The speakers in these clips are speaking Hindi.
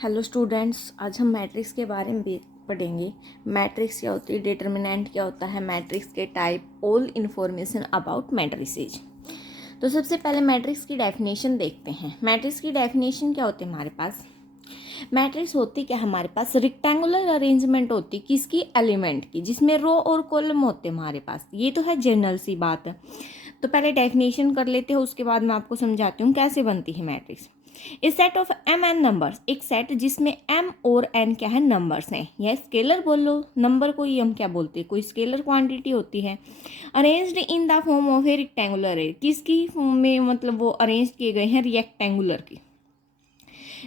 हेलो स्टूडेंट्स, आज हम मैट्रिक्स के बारे में पढ़ेंगे। मैट्रिक्स क्या होती है, डिटर्मिनेंट क्या होता है, मैट्रिक्स के type, all information about matrices. तो सबसे पहले मैट्रिक्स की डेफिनेशन देखते हैं। मैट्रिक्स की डेफिनेशन क्या होती है हमारे पास? मैट्रिक्स होती क्या हमारे पास? रेक्टेंगुलर अरेंजमेंट होती किसकी? एलिमेंट की, जिसमें रो और कॉलम होते हैं हमारे पास। ये तो है जनरल सी बात है। तो पहले डेफिनेशन कर लेते हैं, उसके बाद मैं आपको समझाती हूँ कैसे बनती है मैट्रिक्स। इस set of M N numbers, एक सेट जिसमें एम और एन क्या है? नंबर्स हैं, या स्केलर बोल लो। नंबर को ही हम क्या बोलते हैं? कोई स्केलर क्वांटिटी होती है। Arranged in the form of A rectangular है, किसकी फॉर्म में? मतलब वो अरेंज किए गए हैं रेक्टेंगुलर की,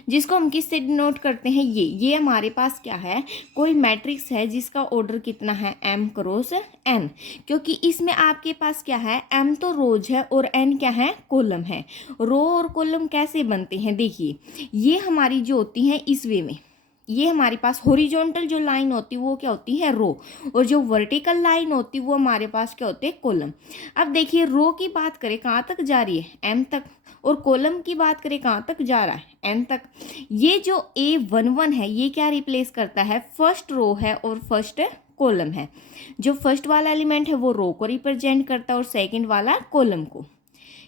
जिसको हम किससे डिनोट करते हैं? ये हमारे पास क्या है? कोई मैट्रिक्स है जिसका ऑर्डर कितना है? m क्रॉस n, क्योंकि इसमें आपके पास क्या है? m तो रोज है और n क्या है? कॉलम है। रो और कॉलम कैसे बनते हैं? देखिए, ये हमारी जो होती है इस वे में, ये हमारे पास हॉरिजॉन्टल जो लाइन होती है वो क्या होती है? रो, और जो वर्टिकल लाइन होती है वो हमारे पास क्या होते हैं? कॉलम। अब देखिए, रो की बात करें कहाँ तक जा रही है? m तक, और कॉलम की बात करें कहाँ तक जा रहा है? n तक। ये जो A11 है ये क्या रिप्लेस करता है? फर्स्ट रो है और फर्स्ट कॉलम है। जो फर्स्ट वाला एलिमेंट है वो रो को रिप्रेजेंट करता है और सेकंड वाला कॉलम को।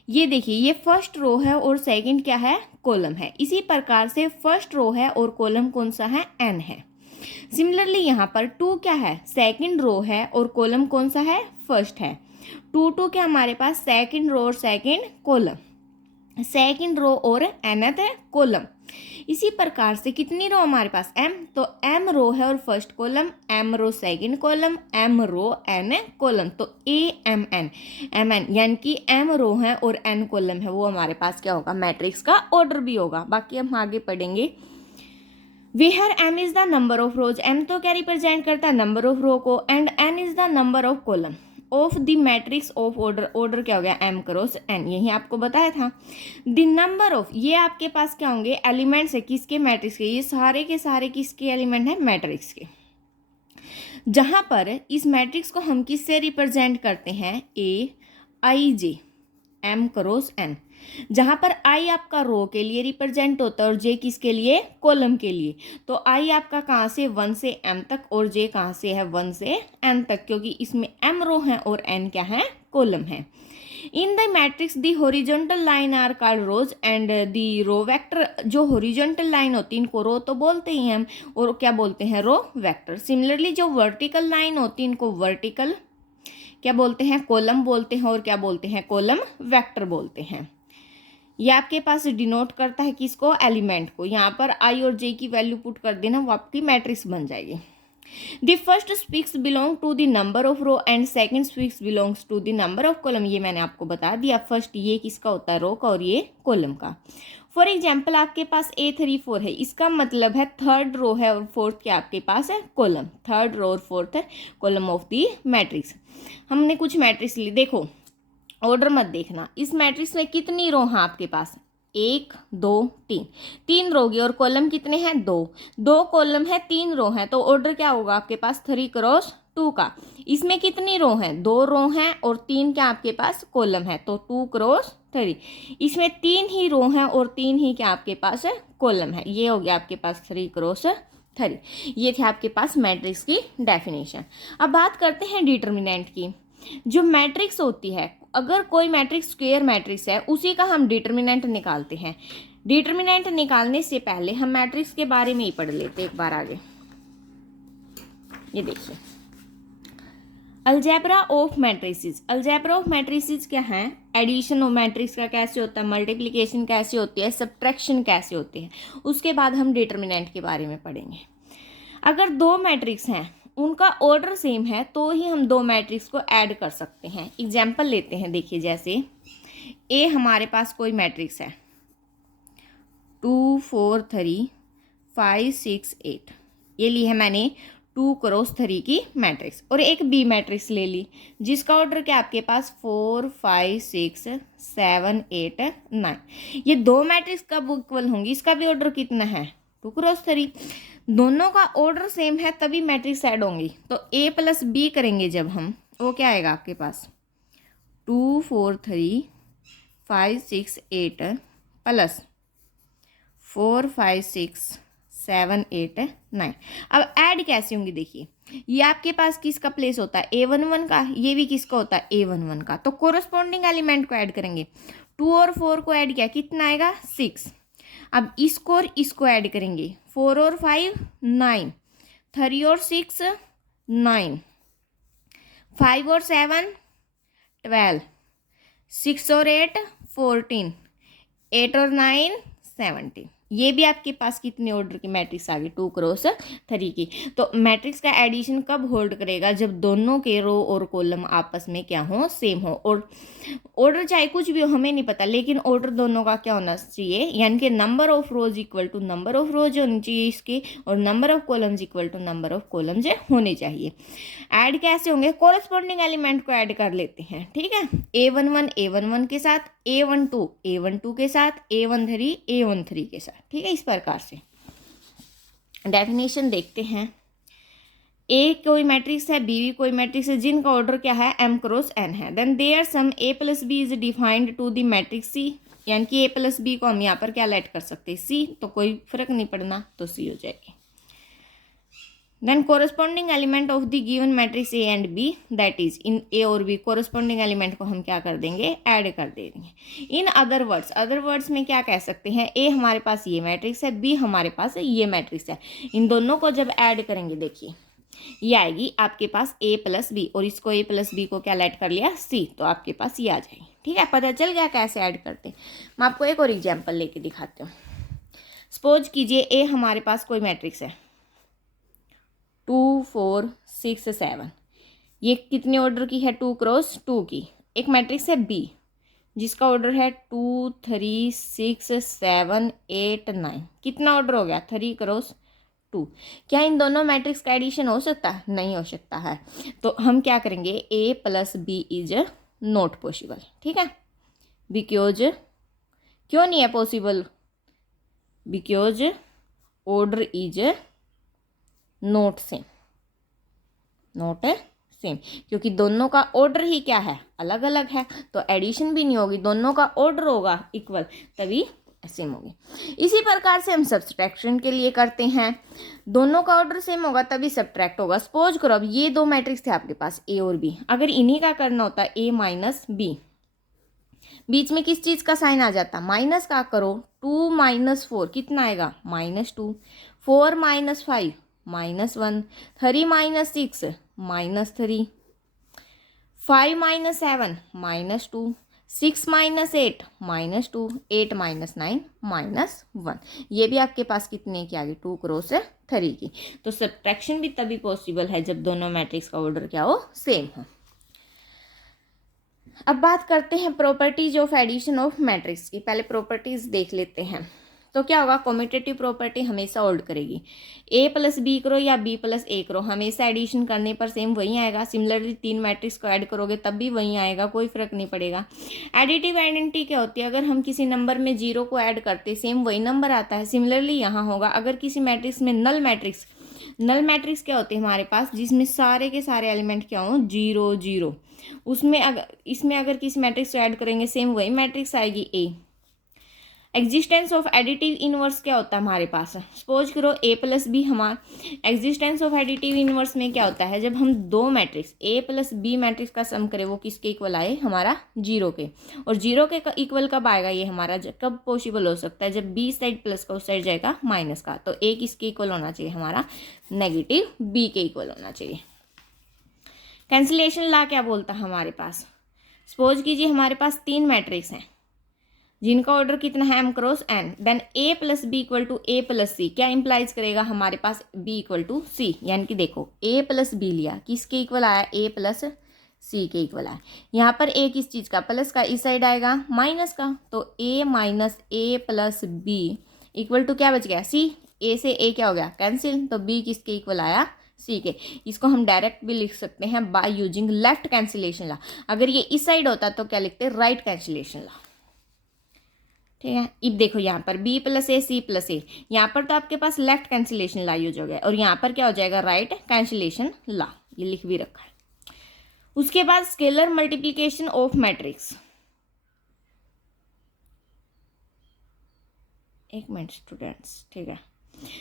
ये देखिए, ये फर्स्ट रो है और सेकंड क्या है? कॉलम है। इसी प्रकार से फर्स्ट रो है और कॉलम कौन सा है? n है। सिमिलरली यहाँ पर 2 क्या है? सेकंड रो है और कॉलम कौन सा है? फर्स्ट है। 2 क्या हमारे पास? सेकंड रो और सेकंड कॉलम, सेकंड रो और nth कॉलम। इसी प्रकार से कितनी रो हमारे पास? m, तो m रो है और first column, m row second column, m row n column, तो a m n, mn, यानी कि m रो है और n कॉलम है, वो हमारे पास क्या होगा? मैट्रिक्स का ऑर्डर भी होगा। बाकी हम आगे पढ़ेंगे। Where m is the number of rows, m तो क्या रिप्रेजेंट करता है? नंबर ऑफ रो को, and n is the number of column of the matrix of order. Order क्या हो गया? m क्रॉस n, यही आपको बताया था। द नंबर ऑफ, ये आपके पास क्या होंगे? एलिमेंट्स है किसके? मैट्रिक्स के। ये सारे के सारे किसके एलिमेंट है? मैट्रिक्स के। जहां पर इस मैट्रिक्स को हम किससे रिप्रेजेंट करते हैं? ए आई जे, m क्रॉस n। जहां पर i आपका रो के लिए रिप्रेजेंट होता है और j किसके लिए? कॉलम के लिए। तो i आपका कहाँ से? 1 से m तक, और j कहाँ से है? 1 से n तक, क्योंकि इसमें m रो है और n क्या है? कॉलम है। In the matrix the horizontal line are called rows and the row vector. जो हॉरिजॉन्टल लाइन होती है इनको रो तो बोलते ही हम, और क्या बोलते हैं? Row vector. सिमिलरली जो वर्टिकल लाइन होती है इनको वर्टिकल क्या बोलते हैं? कॉलम बोलते हैं, और क्या बोलते हैं? कॉलम वेक्टर बोलते हैं। ये आपके पास डिनोट करता है किसको? एलिमेंट को। यहाँ पर आई और जे की वैल्यू पुट कर देना, वो आपकी मैट्रिक्स बन जाएगी। The first speaks belong to the number of row and second speaks belongs to the number of column. ये मैंने आपको बता दिया। फर्स्ट ये किसका होता है? रो का, और ये कॉलम का। फॉर एग्जाम्पल आपके पास A34 है, इसका मतलब है थर्ड रो है और फोर्थ क्या आपके पास है? कॉलम। थर्ड रो और fourth column of the matrix. हमने कुछ मैट्रिक्स ली, देखो ऑर्डर मत देखना। इस मैट्रिक्स में कितनी रो हैं आपके पास? 1 2 3, 3 रो की, और कॉलम कितने हैं? 2 कॉलम है, 3 रो हैं, तो ऑर्डर क्या होगा आपके पास? 3 क्रॉस 2 का। इसमें कितनी रो हैं? 2 रो हैं और 3 क्या आपके पास? कॉलम है, तो 2 क्रॉस 3। इसमें 3 ही रो हैं और 3 ही क्या आपके पास है? कॉलम है। ये हो गया आपके पास 3 क्रॉस 3। ये थे आपके पास मैट्रिक्स की डेफिनेशन। अब बात करते हैं डिटर्मिनेंट की। जो मैट्रिक्स होती है, अगर कोई मैट्रिक्स स्क्वायर मैट्रिक्स है, उसी का हम डिटर्मिनेंट निकालते हैं। डिटर्मिनेंट निकालने से पहले हम मैट्रिक्स के बारे में ही पढ़ लेते एक बार आगे। ये देखिए, algebra of matrices. Algebra of matrices क्या है? एडिशन ऑफ मैट्रिक्स का कैसे होता है, मल्टीप्लिकेशन कैसे होती है, सब्ट्रैक्शन कैसे होती है, उसके बाद हम डिटर्मिनेंट के बारे में पढ़ेंगे। अगर 2 मैट्रिक्स हैं, उनका ऑर्डर सेम है, तो ही हम 2 मैट्रिक्स को ऐड कर सकते हैं। एग्जाम्पल लेते हैं, देखिए जैसे ए हमारे पास कोई मैट्रिक्स है 2 4 3 5 6 8, ये ली है मैंने 2 क्रॉस 3 की मैट्रिक्स, और एक बी मैट्रिक्स ले ली जिसका ऑर्डर क्या आपके पास? 4 5 6 7 8 9। ये 2 मैट्रिक्स कब इक्वल होंगी? इसका भी ऑर्डर कितना है? 2 क्रॉस 3। दोनों का ऑर्डर सेम है तभी मैट्रिक्स ऐड होंगी। तो a प्लस बी करेंगे जब हम, वो क्या आएगा आपके पास? 2 4 3 5 6 8 प्लस 4 5 6 7 8 9। अब ऐड कैसे होंगी देखिए, ये आपके पास किसका प्लेस होता है A11 का, ये भी किसका होता है A11 का, तो कोरस्पॉन्डिंग एलिमेंट को ऐड करेंगे। 2 और 4 को ऐड किया कितना आएगा 6। अब इसको और इसको ऐड करेंगे 4 और 5 9, 3 और 6 9, 5 और 7 12, 6 और 8 14, 8 और 9 17। ये भी आपके पास कितने ऑर्डर की मैट्रिक्स आ गई 2 क्रॉस 3 की। तो मैट्रिक्स का एडिशन कब होल्ड करेगा, जब दोनों के रो और कॉलम आपस में क्या हो सेम हो। और ऑर्डर चाहे कुछ भी हो हमें नहीं पता, लेकिन ऑर्डर दोनों का क्या होना चाहिए, यानी कि number of rows equal to number of rows होनी चाहिए इसके, और number of columns equal to number of columns होने चाहिए। ऐड कैसे होंगे, कोरस्पॉन्डिंग एलिमेंट को ऐड कर लेते हैं, ठीक है। A11 के साथ, A12 के साथ, A13 के साथ, ठीक है। इस प्रकार से डेफिनेशन देखते हैं। ए कोई मैट्रिक्स है, बी भी कोई मैट्रिक्स है, जिनका ऑर्डर क्या है m क्रॉस n है। Then there sum a plus B is defined to the matrix C, यानी कि a प्लस बी को हम यहाँ पर क्या लेट कर सकते हैं C, तो कोई फर्क नहीं पड़ना, तो C हो जाएगी। Then corresponding element of the given matrix A and B, that is in A और B कोरस्पॉन्डिंग एलिमेंट को हम क्या कर देंगे, ऐड कर देंगे। इन अदर वर्ड्स में क्या कह सकते हैं, A हमारे पास ये मैट्रिक्स है, B हमारे पास ये मैट्रिक्स है। इन दोनों को जब ऐड करेंगे देखिए ये आएगी आपके पास A प्लस बी, और इसको A प्लस बी को क्या लेट कर लिया C, तो आपके पास ये आ जाएगी, ठीक है। पता चल गया कैसे ऐड करते हैं। मैं आपको एक और एग्जाम्पल लेके दिखाती हूँ। सपोज कीजिए A हमारे पास कोई मैट्रिक्स है 2 4 6 7, ये कितने ऑर्डर की है 2 क्रॉस 2 की। एक मैट्रिक्स है B जिसका ऑर्डर है 2 3 6 7 8 9, कितना ऑर्डर हो गया 3 क्रॉस 2। क्या इन दोनों मैट्रिक्स का एडिशन हो सकता है, नहीं हो सकता है। तो हम क्या करेंगे, A plus B is not possible, ठीक है। बिकॉज क्यों नहीं है possible, because order is not same, क्योंकि दोनों का ऑर्डर ही क्या है अलग अलग है, तो एडिशन भी नहीं होगी, दोनों का ऑर्डर होगा इक्वल तभी सेम होगी। इसी प्रकार से हम सब्सट्रैक्शन के लिए करते हैं, दोनों का ऑर्डर सेम होगा तभी सब्ट्रैक्ट होगा। सपोज करो अब ये दो मैट्रिक्स थे आपके पास A और B, अगर इन्हीं का करना होता A माइनस B, बीच में किस चीज़ का साइन आ जाता, माइनस का करो, 2 माइनस 4 कितना आएगा -2, 4 minus 5 -1, 3 minus 6 -3, 5 minus 7 -2, 6 minus 8 -2, 8 minus 9 -1। ये भी आपके पास कितने की आ गई 2 क्रॉस 3 की। तो सब्ट्रैक्शन भी तभी पॉसिबल है जब दोनों मैट्रिक्स का ऑर्डर क्या हो सेम हो। अब बात करते हैं properties of addition of matrix की। पहले प्रॉपर्टीज देख लेते हैं। तो क्या होगा, कॉम्यूटेटिव प्रॉपर्टी हमेशा होल्ड करेगी। A प्लस बी करो या B प्लस A करो, हमेशा एडिशन करने पर सेम वही आएगा। सिमिलरली 3 मैट्रिक्स को ऐड करोगे तब भी वही आएगा, कोई फर्क नहीं पड़ेगा। एडिटिव आइडेंटिटी क्या होती है, अगर हम किसी नंबर में 0 को ऐड करते सेम वही नंबर आता है। सिमिलरली यहाँ होगा, अगर किसी मैट्रिक्स में नल मैट्रिक्स क्या होते हैं हमारे पास, जिसमें सारे के सारे एलिमेंट क्या हो 0 0, उसमें इसमें अगर किसी मैट्रिक्स को ऐड करेंगे सेम वही मैट्रिक्स आएगी A। Existence of additive inverse क्या होता है हमारे पास, सपोज करो A प्लस बी, हमारा एग्जिस्टेंस ऑफ एडिटिव इनवर्स में क्या होता है, जब हम दो matrix A plus B matrix का सम करें वो किसके इक्वल आए, हमारा 0 के। और 0 के इक्वल कब आएगा, ये हमारा कब पॉसिबल हो सकता है, जब B साइड प्लस का उस साइड जाएगा माइनस का। तो A किसके इक्वल होना चाहिए, हमारा नेगेटिव B के इक्वल होना चाहिए। कैंसिलेशन लॉ क्या बोलता है हमारे पास, सपोज कीजिए हमारे पास 3 मैट्रिक्स हैं जिनका ऑर्डर कितना है m cross n, then A plus B equal to A plus C क्या इंप्लाइज करेगा हमारे पास B इक्वल टू C। यानी कि देखो A प्लस बी लिया, किसके इक्वल आया, A प्लस C के इक्वल आया। यहाँ पर A किस चीज़ का, प्लस का, इस साइड आएगा माइनस का, तो A minus A plus B equal to क्या बच गया C। A से A क्या हो गया कैंसिल, तो B किसके इक्वल आया C के। इसको हम डायरेक्ट भी लिख सकते हैं by using left cancellation law. अगर ये इस साइड होता तो क्या लिखते, राइट कैंसिलेशन लॉ, ठीक है। अब देखो यहाँ पर B plus A C plus A, यहाँ पर तो आपके पास लेफ्ट कैंसिलेशन लॉ यूज हो गया और यहाँ पर क्या हो जाएगा राइट कैंसिलेशन लॉ, ये लिख भी रखा है। उसके बाद स्केलर मल्टीप्लिकेशन ऑफ मैट्रिक्स, एक मिनट स्टूडेंट्स, ठीक है।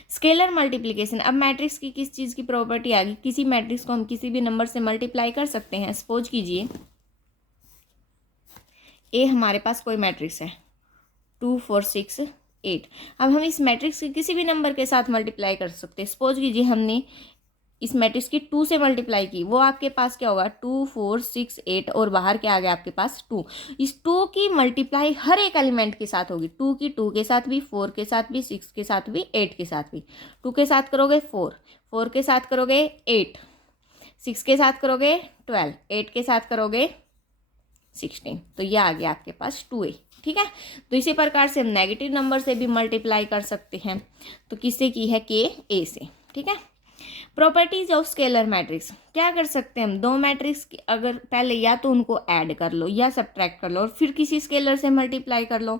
स्केलर मल्टीप्लिकेशन, अब मैट्रिक्स की किस चीज़ की प्रॉपर्टी आ गई, किसी मैट्रिक्स को हम किसी भी नंबर से मल्टीप्लाई कर सकते हैं। सपोज कीजिए ए हमारे पास कोई मैट्रिक्स है 2 4 6 8। अब हम इस मैट्रिक्स के किसी भी नंबर के साथ मल्टीप्लाई कर सकते हैं। सपोज कीजिए हमने इस मैट्रिक्स की 2 से मल्टीप्लाई की, वो आपके पास क्या होगा 2 4 6 8 और बाहर क्या आ गया आपके पास 2। इस 2 की मल्टीप्लाई हर एक एलिमेंट के साथ होगी, 2 की 2 के साथ भी, 4 के साथ भी, 6 के साथ भी, 8 के साथ भी। 2 के साथ करोगे 4, 4 के साथ करोगे 8, 6 के साथ करोगे 12, 8 के साथ करोगे 16। तो ये आ गया आपके पास 2a। ठीक है, तो इसी प्रकार से हम नेगेटिव नंबर से भी मल्टीप्लाई कर सकते हैं। तो किससे की है, के ए से। ठीक है, प्रॉपर्टीज ऑफ स्केलर मैट्रिक्स, क्या कर सकते हैं हम, दो मैट्रिक्स अगर पहले या तो उनको ऐड कर लो या सब्ट्रैक्ट कर लो और फिर किसी स्केलर से मल्टीप्लाई कर लो,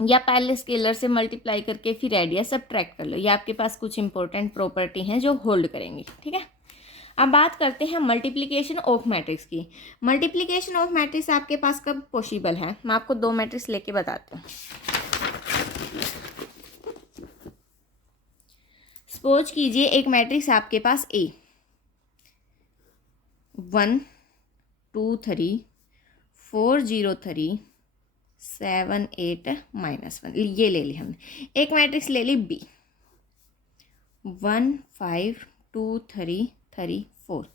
या पहले स्केलर से मल्टीप्लाई करके फिर ऐड या सब्ट्रैक्ट कर लो। ये आपके पास कुछ इंपॉर्टेंट प्रॉपर्टी हैं जो होल्ड करेंगी। ठीक है, अब बात करते हैं मल्टीप्लिकेशन ऑफ मैट्रिक्स की। मल्टीप्लिकेशन ऑफ मैट्रिक्स आपके पास कब पॉसिबल है, मैं आपको दो मैट्रिक्स लेके बताती हूँ। सपोज कीजिए एक मैट्रिक्स आपके पास ए 1 2 3 4 0 3 7 8 -1, ये ले ली हमने। एक मैट्रिक्स ले ली बी 1 5 2 3 3 4।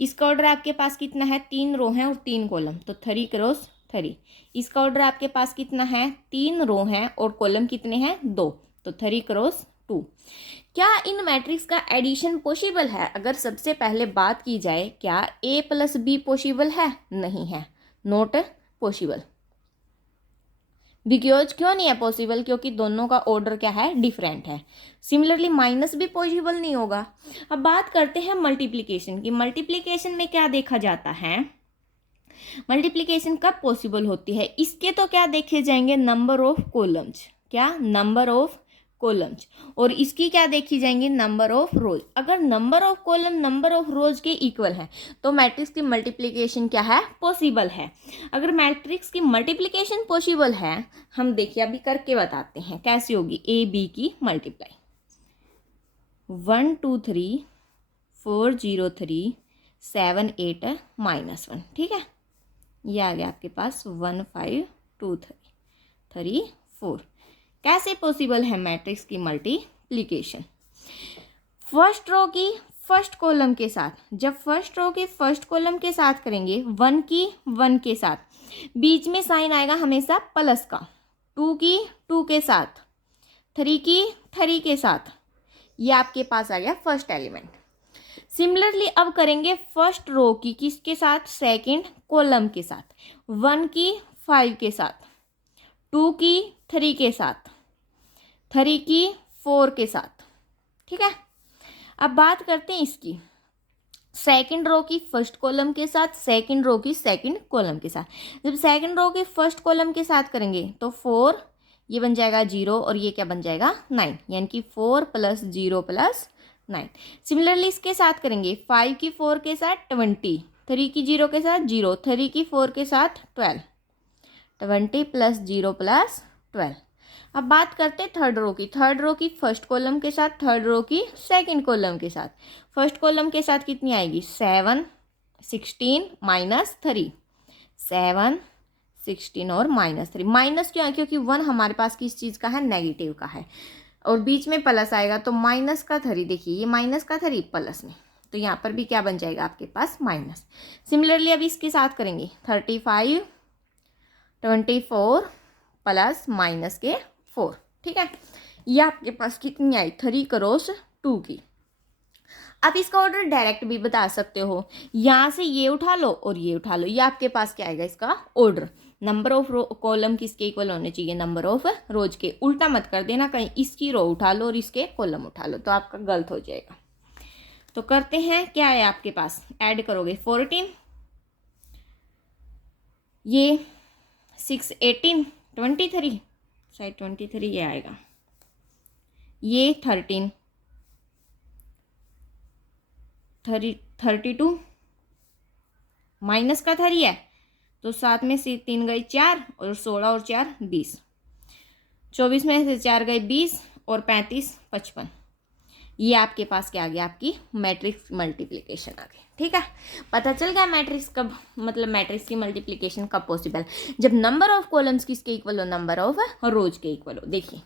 इसका ऑर्डर आपके पास कितना है, 3 रो हैं और 3 कॉलम, तो 3 क्रॉस 3। इसका ऑर्डर आपके पास कितना है, 3 रो हैं और कॉलम कितने हैं, 2, तो 3 क्रॉस 2। क्या इन मैट्रिक्स का एडिशन पॉसिबल है? अगर सबसे पहले बात की जाए, क्या a प्लस बी पॉसिबल है? नहीं है, नॉट पॉसिबल। बिकॉज क्यों नहीं है पॉसिबल, क्योंकि दोनों का ऑर्डर क्या है, डिफरेंट है। सिमिलरली माइनस भी पॉसिबल नहीं होगा। अब बात करते हैं मल्टीप्लिकेशन की। मल्टीप्लिकेशन में क्या देखा जाता है, मल्टीप्लिकेशन कब पॉसिबल होती है, इसके तो क्या देखे जाएंगे, नंबर ऑफ कॉलम्स, क्या नंबर ऑफ कॉलम्स, और इसकी क्या देखी जाएंगी, नंबर ऑफ रोज। अगर number of column number of rows के इक्वल है तो मैट्रिक्स की मल्टीप्लिकेशन क्या है, पॉसिबल है। अगर मैट्रिक्स की मल्टीप्लिकेशन पॉसिबल है, हम देखिए अभी करके बताते हैं कैसी होगी। ए बी की मल्टीप्लाई 1 2 3 4 0 3 7 8 -1। ठीक है, ये आ गया आपके पास 1 5 2 3 4। कैसे पॉसिबल है मैट्रिक्स की मल्टीप्लिकेशन, फर्स्ट रो की फर्स्ट कॉलम के साथ, जब फर्स्ट रो की फर्स्ट कॉलम के साथ करेंगे 1 की 1 के साथ, बीच में साइन आएगा हमेशा प्लस का, 2 की 2 के साथ, 3 की 3 के साथ, ये आपके पास आ गया फर्स्ट एलिमेंट। सिमिलरली अब करेंगे फर्स्ट रो की किसके साथ, सेकंड कॉलम के साथ, 1 की 5 के साथ, 2 की 3 के साथ, 3 की 4 के साथ। ठीक है, अब बात करते हैं इसकी सेकंड रो की फर्स्ट कॉलम के साथ, सेकंड रो की सेकंड कॉलम के साथ। जब सेकंड रो की फर्स्ट कॉलम के साथ करेंगे तो 4, ये बन जाएगा 0 और ये क्या बन जाएगा 9, यानी कि 4 + 0 + 9। सिमिलरली इसके साथ करेंगे 5 की 4 के साथ 20, 3 की 0 के साथ 0, 3 की 4 के साथ 12, 20 + 0 + 12। अब बात करते हैं थर्ड रो की। थर्ड रो की फर्स्ट कॉलम के साथ, थर्ड रो की सेकंड कॉलम के साथ। फर्स्ट कॉलम के साथ कितनी आएगी, 7 16 -3, 7 16 और -3। माइनस क्यों है, क्योंकि 1 हमारे पास किस चीज़ का है, नेगेटिव का है, और बीच में प्लस आएगा तो माइनस का 3। देखिए ये माइनस का 3 प्लस में, तो यहाँ पर भी क्या बन जाएगा आपके पास माइनस। सिमिलरली अब इसके साथ करेंगे 35 24 प्लस माइनस के 4। ठीक है, ये आपके पास कितनी आई, 3 क्रॉस 2 की। आप इसका ऑर्डर डायरेक्ट भी बता सकते हो, यहाँ से ये उठा लो और ये उठा लो, ये आपके पास क्या आएगा इसका ऑर्डर। नंबर ऑफ कॉलम किसके इक्वल होने चाहिए, नंबर ऑफ रोज के। उल्टा मत कर देना, कहीं इसकी रो उठा लो और इसके कॉलम उठा लो, तो आपका गलत हो जाएगा। तो करते हैं, क्या है आपके पास, ऐड करोगे 14, ये 6 18 23, शायद 23 ये आएगा, ये 13 32, माइनस का 3 है तो 7 में से 3 गए 4 और 16 और 4 20, 24 में से 4 गए 20 और 35 55। ये आपके पास क्या आ गया, आपकी मैट्रिक्स मल्टीप्लिकेशन आ गई। ठीक है, पता चल गया मैट्रिक्स कब, मतलब मैट्रिक्स की मल्टीप्लिकेशन कब पॉसिबल, जब नंबर ऑफ कॉलम्स किसके इक्वल हो, नंबर ऑफ रोज के इक्वल हो। देखिए,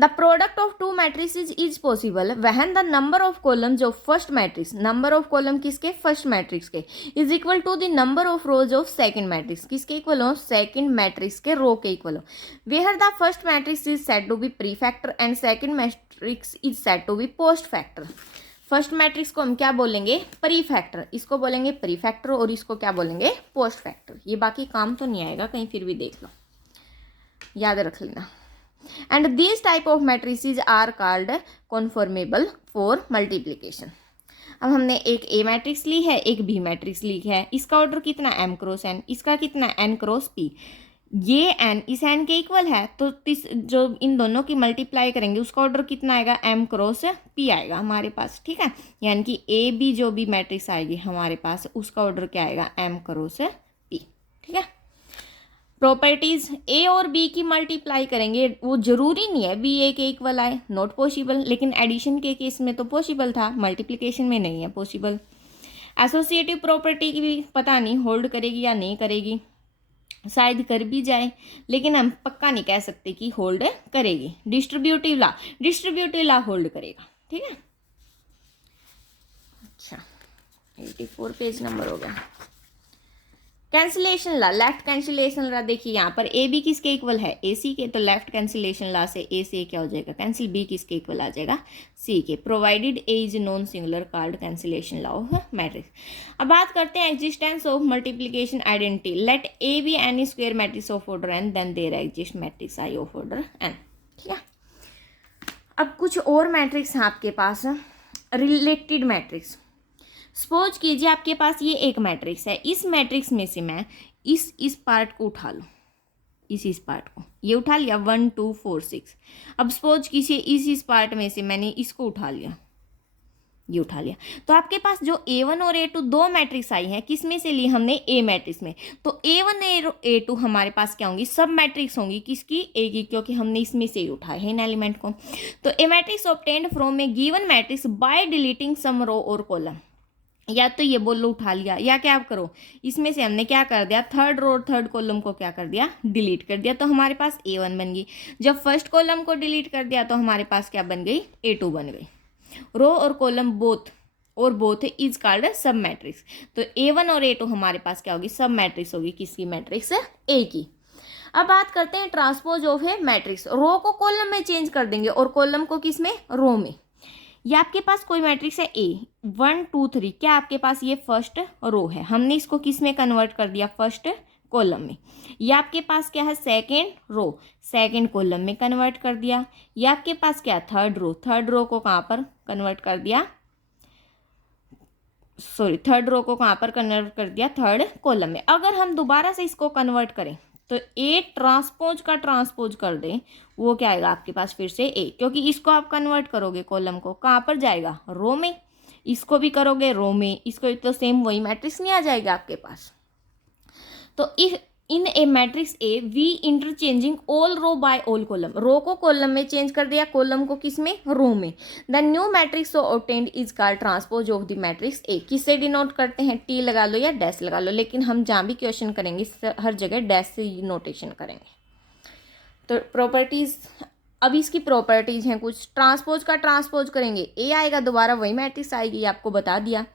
the product of two matrices is possible when the number of columns of first matrix, number of column किसके, फर्स्ट मैट्रिक्स के, is equal to the number of rows of second matrix, किसके इक्वल हो, सेकंड मैट्रिक्स के रो के इक्वल हो। Where the first matrix is said to be prefactor and second matrix is said to be post factor. First matrix को हम क्या बोलेंगे, प्रीफैक्टर, इसको बोलेंगे प्रीफैक्टर और इसको क्या बोलेंगे, पोस्ट फैक्टर। ये बाकी काम तो नहीं आएगा कहीं, फिर भी देख लो, याद रख लेना। And this type of matrices are called conformable for multiplication. अब हमने एक ए मैट्रिक्स ली है, एक बी मैट्रिक्स ली है, इसका ऑर्डर कितना, m क्रॉस n, इसका कितना, n क्रॉस p। ये n इस n के इक्वल है, तो जो इन दोनों की मल्टीप्लाई करेंगे उसका ऑर्डर कितना आएगा, m क्रॉस p आएगा हमारे पास। ठीक है, यानी कि ए बी जो भी मैट्रिक्स आएगी हमारे पास, उसका ऑर्डर क्या आएगा, m क्रॉस p। ठीक है, प्रॉपर्टीज ए और बी की मल्टीप्लाई करेंगे, वो जरूरी नहीं है बी ए के इक्वल आए, नॉट पॉसिबल, लेकिन एडिशन के केस में तो पॉसिबल था, मल्टीप्लिकेशन में नहीं है पॉसिबल। एसोसिएटिव प्रॉपर्टी की भी पता नहीं होल्ड करेगी या नहीं करेगी, शायद कर भी जाए, लेकिन हम पक्का नहीं कह सकते कि होल्ड करेगी। डिस्ट्रीब्यूटिव ला होल्ड करेगा। ठीक है, अच्छा 84 पेज नंबर हो गया। कैंसिलेशन ला, लेफ्ट कैंसिलेशन ला, देखिए यहाँ पर ए बी किसके इक्वल है, ए सी के, तो लेफ्ट कैंसिलेशन ला से ए से क्या हो जाएगा, कैंसिल, बी किसके इक्वल आ जाएगा, सी के। Provided A is non singular called cancellation law of matrix. अब बात करते हैं existence of multiplication identity. Let A B any square matrix of order N, then there exist matrix I of order N. ठीक है, अब कुछ और मैट्रिक्स हैं आपके पास, रिलेटेड मैट्रिक्स। सपोज कीजिए आपके पास ये एक मैट्रिक्स है, इस मैट्रिक्स में से मैं इस पार्ट को उठा लूँ, इस पार्ट को, ये उठा लिया 1 2 4 6। अब सपोज कीजिए इस पार्ट में से मैंने इसको उठा लिया, ये उठा लिया, तो आपके पास जो A1 और A2 दो मैट्रिक्स आई हैं, किस में से ली हमने, ए मैट्रिक्स में। तो A1 A2 हमारे पास क्या होंगी, सब मैट्रिक्स होंगी, किसकी, ए की, क्योंकि हमने इसमें से ही उठाए हैं इन एलिमेंट को। तो a matrix obtained from a given matrix by deleting some row और कॉलम, या तो ये बोलो उठा लिया, या क्या आप करो, इसमें से हमने क्या कर दिया, थर्ड रो और थर्ड कॉलम को क्या कर दिया, डिलीट कर दिया, तो हमारे पास A1 बन गई। जब फर्स्ट कॉलम को डिलीट कर दिया तो हमारे पास क्या बन गई, A2 बन गई। रो और कॉलम बोथ इज कॉल्ड सब मैट्रिक्स। तो A1 और A2 हमारे पास क्या होगी, सब मैट्रिक्स होगी, किसकी मैट्रिक्स, ए की। अब बात करते हैं ट्रांसपोज ऑफ ए मैट्रिक्स। रो को कॉलम में चेंज कर देंगे और कॉलम को किस में, रो में। ये आपके पास कोई मैट्रिक्स है ए 1 2 3, क्या आपके पास ये फर्स्ट रो है, हमने इसको किस में कन्वर्ट कर दिया, फर्स्ट कॉलम में। ये आपके पास क्या है, सेकंड रो, सेकंड कॉलम में कन्वर्ट कर दिया। ये आपके पास क्या, थर्ड रो को कहाँ पर कन्वर्ट कर दिया, थर्ड रो को कहाँ पर कन्वर्ट कर दिया, थर्ड कॉलम में। अगर हम दोबारा से इसको कन्वर्ट करें तो ए ट्रांसपोज का ट्रांसपोज कर दें, वो क्या आएगा आपके पास, फिर से ए, क्योंकि इसको आप कन्वर्ट करोगे कॉलम को, कहाँ पर जाएगा, रो में। इसको भी करोगे रो में, इसको तो सेम वही मैट्रिक्स नहीं आ जाएगा आपके पास। तो if in a matrix A we interchanging all row by all column, row को कॉलम में चेंज कर दिया, कॉलम को किस में, रो में। The new Matrix so obtained is called transpose of the matrix A. किससे डिनोट करते हैं, टी लगा लो या डैश लगा लो, लेकिन हम जहाँ भी क्वेश्चन करेंगे हर जगह डैश से नोटेशन करेंगे। तो प्रॉपर्टीज, अब इसकी प्रॉपर्टीज हैं कुछ। ट्रांसपोज का ट्रांसपोज करेंगे, ए आएगा, दोबारा वही मैट्रिक्स आएगी, आपको बता दिया।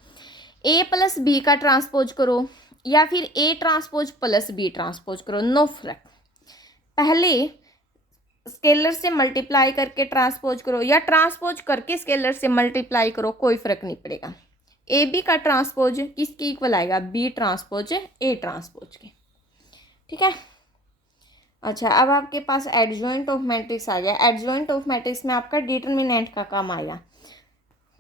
ए प्लस बी का ट्रांसपोज करो, या फिर A transpose plus B transpose करो, नो फर्क। पहले स्केलर से मल्टीप्लाई करके ट्रांसपोज करो, या ट्रांसपोज करके स्केलर से मल्टीप्लाई करो, कोई फर्क नहीं पड़ेगा। ए बी का ट्रांसपोज किसके इक्वल आएगा, बी ट्रांसपोज ए ट्रांसपोज के। ठीक है, अच्छा अब आपके पास एडजॉइंट ऑफ मैट्रिक्स आ गया। एडजॉइंट ऑफ मैट्रिक्स में आपका डिटरमिनेंट का काम आएगा,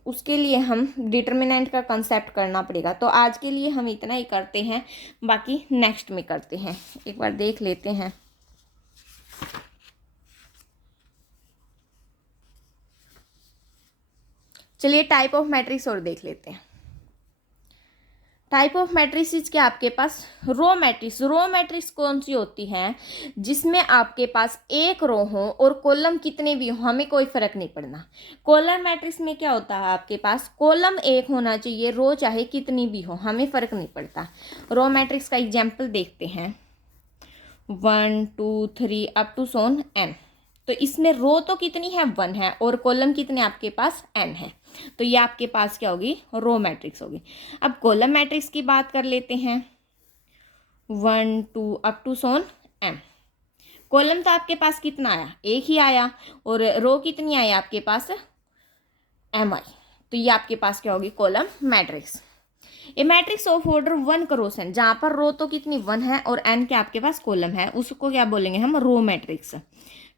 उसके लिए हम डिटरमिनेंट का कंसेप्ट करना पड़ेगा। तो आज के लिए हम इतना ही करते हैं, बाकी नेक्स्ट में करते हैं। एक बार देख लेते हैं। चलिए टाइप ऑफ मैट्रिक्स और देख लेते हैं। टाइप ऑफ मैट्रिसेस क्या आपके पास, रो मैट्रिक्स। रो मैट्रिक्स कौन सी होती है, जिसमें आपके पास एक रो हो और कॉलम कितने भी हो, हमें कोई फर्क नहीं पड़ना। कॉलम मैट्रिक्स में क्या होता है, आपके पास कॉलम एक होना चाहिए, रो चाहे कितनी भी हो, हमें फर्क नहीं पड़ता। रो मैट्रिक्स का एग्जाम्पल देखते हैं, 1 2 3 अप टू सोन n। तो इसमें रो तो कितनी है, 1 है, और कॉलम कितने आपके पास, n है। तो ये आपके पास क्या होगी, रो मैट्रिक्स होगी। अब कॉलम मैट्रिक्स की बात कर लेते हैं, 1 2 अप टू सोन m। कॉलम तो आपके पास कितना आया, एक ही आया, और रो कितनी आई आपके पास, m आई। तो ये आपके पास क्या होगी, column matrix. A matrix of order 1 cross n, जहाँ पर रो तो कितनी 1 है और n के आपके पास कॉलम है, उसको क्या बोलेंगे हम, रो मैट्रिक्स।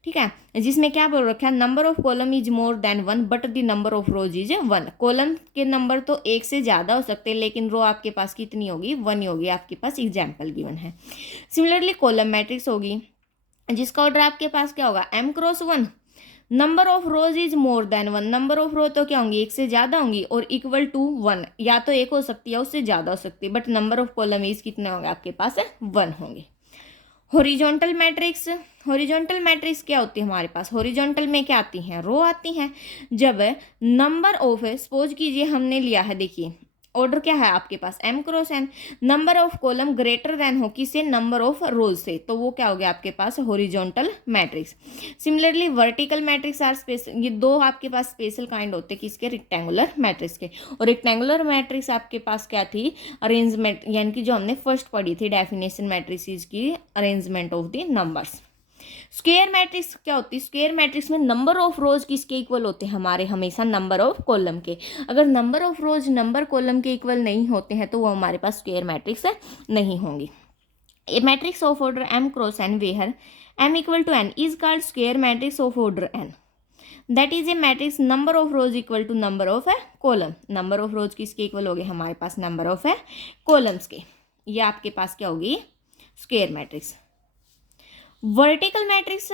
ठीक है, जिसमें क्या बोल रखा है, number of column is more than 1 but the number of rows is 1। Column के नंबर तो एक से ज़्यादा हो सकते हैं, लेकिन रो आपके पास कितनी होगी, 1 ही होगी, आपके पास एग्जाम्पल गिवन है। सिमिलरली कॉलम मैट्रिक्स होगी जिसका ऑर्डर आपके पास क्या होगा, m cross 1। Number of rows is more than 1, number of row तो क्या होंगी, एक से ज़्यादा होंगी, और इक्वल टू 1, या तो एक हो सकती है उससे ज़्यादा हो सकती है, but number of column is कितने होंगे आपके पास, 1 होंगे। हॉरिजॉन्टल मैट्रिक्स, हॉरिजॉन्टल मैट्रिक्स क्या होती है हमारे पास, हॉरिजॉन्टल में क्या आती हैं, रो आती हैं। जब नंबर ऑफ, सपोज कीजिए हमने लिया है, देखिए ऑर्डर क्या है आपके पास, m cross n, number of column greater than हो किससे, नंबर ऑफ रोज से, तो वो क्या हो गया आपके पास, horizontal matrix. Similarly vertical matrix are special, ये दो आपके पास स्पेशल काइंड होते हैं किसके, रेक्टेंगुलर मैट्रिक्स के। और रेक्टेंगुलर मैट्रिक्स आपके पास क्या थी, अरेंजमेंट, यानी कि जो हमने फर्स्ट पढ़ी थी डेफिनेशन मैट्रिसेस की, arrangement of the numbers. Square matrix क्या होती है, स्क्वायर मैट्रिक्स में नंबर ऑफ रोज किसके इक्वल होते हैं हमारे, हमेशा नंबर ऑफ कॉलम के। अगर number of rows number column के इक्वल नहीं होते हैं तो वो हमारे पास स्क्वायर मैट्रिक्स नहीं होंगी। A matrix of order m cross n where m equal to n is called square matrix of order n। That is a matrix number of rows equal to number of column. Number of rows किसके इक्वल हो गए हमारे पास, नंबर ऑफ कॉलम्स के। ये आपके पास क्या होगी, स्क्वायर मैट्रिक्स। वर्टिकल मैट्रिक्स,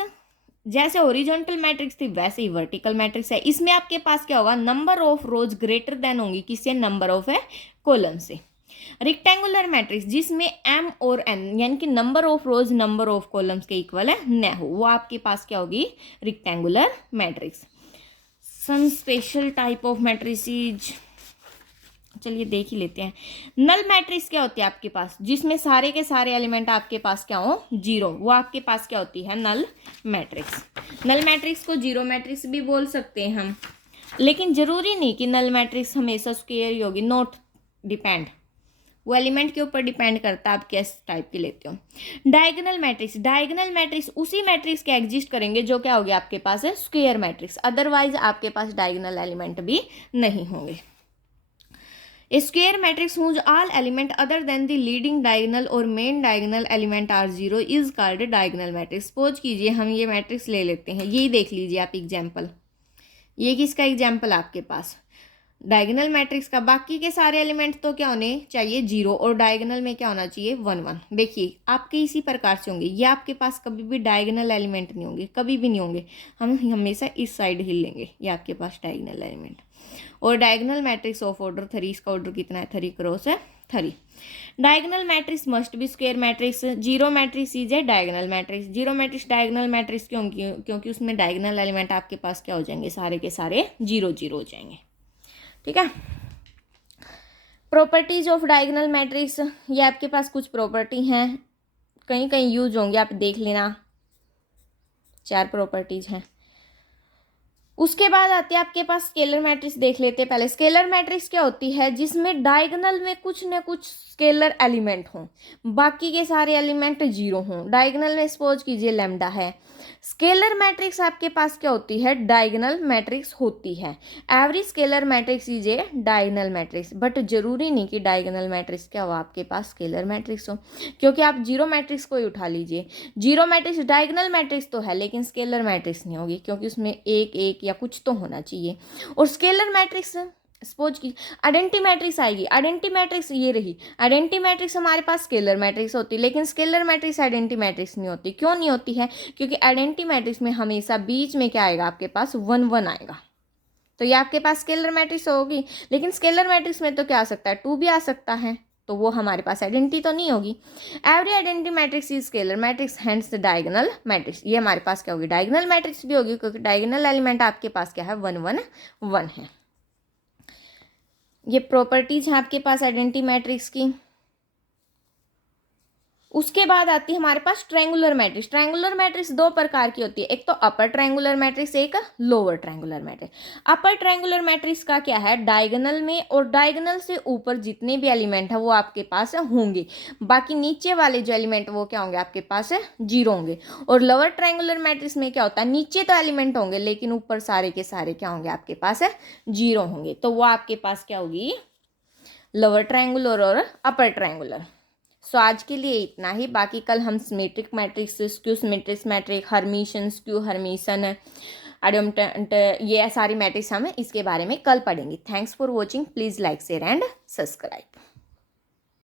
जैसे ओरिजेंटल मैट्रिक्स थी वैसे ही वर्टिकल मैट्रिक्स है। इसमें आपके पास क्या होगा, number of rows greater than होंगी किससे, नंबर ऑफ कॉलम से। रेक्टेंगुलर मैट्रिक्स जिसमें m और n यानी कि number of rows number of columns के इक्वल है न हो, वो आपके पास क्या होगी, rectangular matrix. Some special type of matrices, चलिए देख ही लेते हैं। नल मैट्रिक्स क्या होती है आपके पास, जिसमें सारे के सारे एलिमेंट आपके पास क्या हो, जीरो, वो आपके पास क्या होती है, नल मैट्रिक्स। नल मैट्रिक्स को जीरो मैट्रिक्स भी बोल सकते हैं हम, लेकिन जरूरी नहीं कि नल मैट्रिक्स हमेशा स्क्वायर ही होगी, नॉट डिपेंड, वो एलिमेंट के ऊपर डिपेंड करता है आप किस टाइप की लेते हो। डायगोनल मैट्रिक्स, डायगोनल मैट्रिक्स उसी मैट्रिक्स के एग्जिस्ट करेंगे जो क्या होगी आपके पास है, स्क्वायर मैट्रिक्स, अदरवाइज आपके पास डायगोनल एलिमेंट भी नहीं होंगे। A square matrix whose all element other than the leading diagonal or main diagonal element are zero is called a diagonal matrix। Suppose कीजिए हम ये मैट्रिक्स ले लेते हैं, यही देख लीजिए आप एग्जाम्पल, ये किसका एग्जाम्पल आपके पास, डायगोनल मैट्रिक्स का। बाकी के सारे एलिमेंट तो क्या होने चाहिए, जीरो, और डायगोनल में क्या होना चाहिए, 1 1। देखिए आपके इसी प्रकार से होंगे, ये आपके पास कभी भी डायगोनल एलिमेंट नहीं होंगे, कभी भी नहीं होंगे, हम हमेशा इस साइड हिल लेंगे, ये आपके पास डायगोनल एलिमेंट। और डायगोनल मैट्रिक्स ऑफ ऑर्डर 3, इसका ऑर्डर कितना है, 3 cross 3। Diagonal matrix must be square matrix. Zero matrix is a diagonal matrix. Zero matrix diagonal matrix क्योंकि उसमें डायगोनल एलिमेंट आपके पास क्या हो जाएंगे, सारे के सारे जीरो जीरो हो जाएंगे। ठीक है, प्रॉपर्टीज ऑफ डायगोनल मैट्रिक्स, ये आपके पास कुछ प्रॉपर्टी हैं, कहीं कहीं यूज होंगे, आप देख लेना, 4 प्रॉपर्टीज हैं। उसके बाद आती है आपके पास स्केलर मैट्रिक्स, देख लेते हैं पहले। स्केलर मैट्रिक्स क्या होती है, जिसमें डायगोनल में कुछ न कुछ स्केलर एलिमेंट हों, बाकी के सारे एलिमेंट जीरो हों। डायगोनल में सपोज कीजिए लैम्डा है। स्केलर मैट्रिक्स आपके पास क्या होती है, डायगोनल मैट्रिक्स होती है। Every scalar matrix is a diagonal matrix, but जरूरी नहीं कि डायगोनल मैट्रिक्स क्या हो आपके पास स्केलर मैट्रिक्स हो, क्योंकि आप जीरो मैट्रिक्स को ही उठा लीजिए, जीरो मैट्रिक्स डायगोनल मैट्रिक्स तो है लेकिन स्केलर मैट्रिक्स नहीं होगी, क्योंकि उसमें एक एक या कुछ तो होना चाहिए। और स्केलर मैट्रिक्स सपोज की आइडेंटिटी मैट्रिक्स आएगी, आइडेंटिटी मैट्रिक्स ये रही, आइडेंटिटी मैट्रिक्स हमारे पास स्केलर मैट्रिक्स होती है, लेकिन स्केलर मैट्रिक्स आइडेंटिटी मैट्रिक्स नहीं होती। क्यों नहीं होती है, क्योंकि आइडेंटिटी मैट्रिक्स में हमेशा बीच में क्या आएगा आपके पास, 1 1 आएगा, तो ये आपके पास स्केलर मैट्रिक्स होगी। लेकिन स्केलर मैट्रिक्स में तो क्या आ सकता है, 2 भी आ सकता है, तो वो हमारे पास आइडेंटिटी तो नहीं होगी। Every identity matrix is scalar matrix hence diagonal matrix, ये हमारे पास क्या होगी, डायगोनल मैट्रिक्स भी होगी, क्योंकि डायगोनल एलिमेंट आपके पास क्या है, 1 1 1 है। ये प्रॉपर्टीज है आपके पास आइडेंटिटी मैट्रिक्स की। उसके बाद आती है हमारे पास ट्रायंगुलर मैट्रिक्स। ट्रायंगुलर मैट्रिक्स दो प्रकार की होती है, एक तो अपर ट्रायंगुलर मैट्रिक्स, एक lower triangular matrix. Upper triangular matrix का क्या है, डायगोनल में और डायगोनल से ऊपर जितने भी एलिमेंट है वो आपके पास होंगे, बाकी नीचे वाले जो एलिमेंट वो क्या होंगे, आपके पास जीरो होंगे। और लोअर ट्रायंगुलर मैट्रिक्स में क्या होता है, नीचे तो एलिमेंट होंगे लेकिन ऊपर सारे के सारे क्या होंगे, आपके पास जीरो होंगे। तो वो आपके पास क्या होगी, लोअर ट्रायंगुलर और अपर ट्रायंगुलर। सो आज के लिए इतना ही, बाकी कल हम symmetric matrix, skew symmetric matrix, Hermitian, skew Hermitian, identity, ये सारी मैट्रिक्स हम इसके बारे में कल पढ़ेंगे। Thanks for watching, please like share and subscribe.